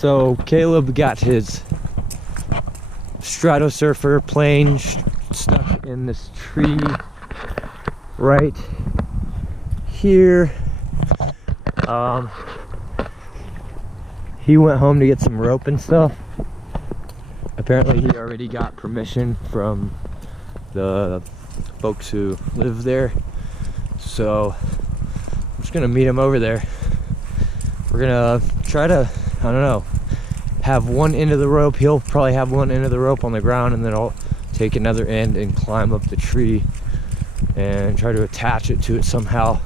So Caleb got his Stratosurfer plane stuck in this tree right here. He went home to get some rope and stuff. Apparently he already got permission from the folks who live there. So I'm just gonna meet him over there. We're gonna try to, I don't know, have one end of the rope. He'll probably have one end of the rope on the ground, and then I'll take another end and climb up the tree and try to attach it to it somehow.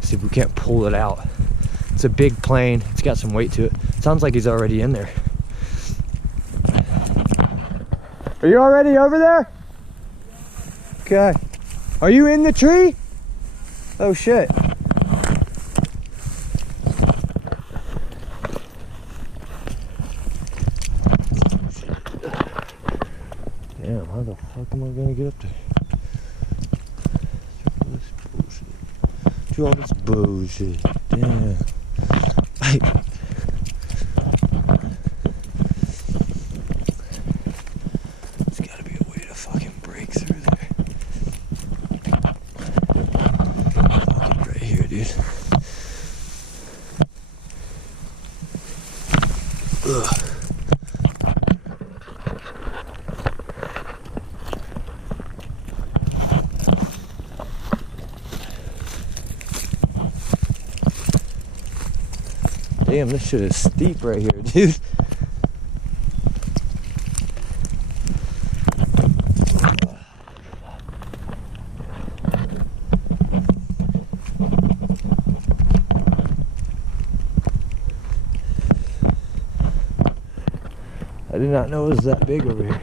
See if we can't pull it out. It's a big plane. It's got some weight to it. Sounds like he's already in there. Are you already over there? Okay. Are you in the tree? Oh shit. Damn, how the fuck am I gonna get up there? Do all this bullshit. Damn. There's gotta be a way to fucking break through there. Fucking right here, dude. Ugh. Damn, this shit is steep right here, dude. I did not know it was that big over here.